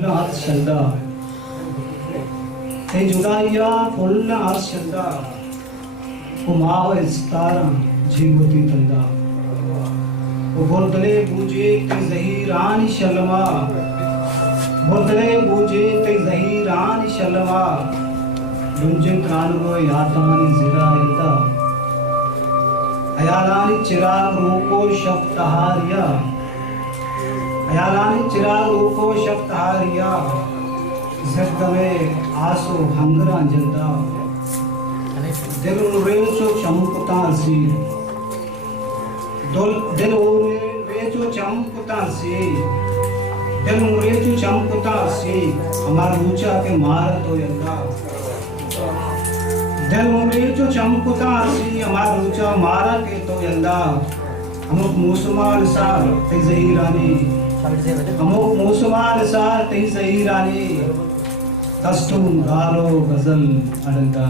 Arshanda, te Judaiya fulla Arshanda, Umawa Istara, Jivati Tanda, Bordale Buje te Zahirani Shalama, Bordale Buje te Zahirani Shalama, Dunjin Kango Yatani Zirayata, Ayalani Chirag Ruko Shaftahariya, Ayalani Chirag Ruko Shaftahariya, Zerdame Aso Hangara Janda, Delu Recho Chamukutan Si, Delu Recho Chamukutan Si, Delu Recho Chamukutan Si, Amar Ucha ke Mara to Yanda, Delu Recho Chamukutan Si, Amar Ucha Mara ke to Yanda, Amuk Musuman Sar, te Zahirani. अमोक मौसमान सार तेई सही रानी costume गालो गजल अडंगा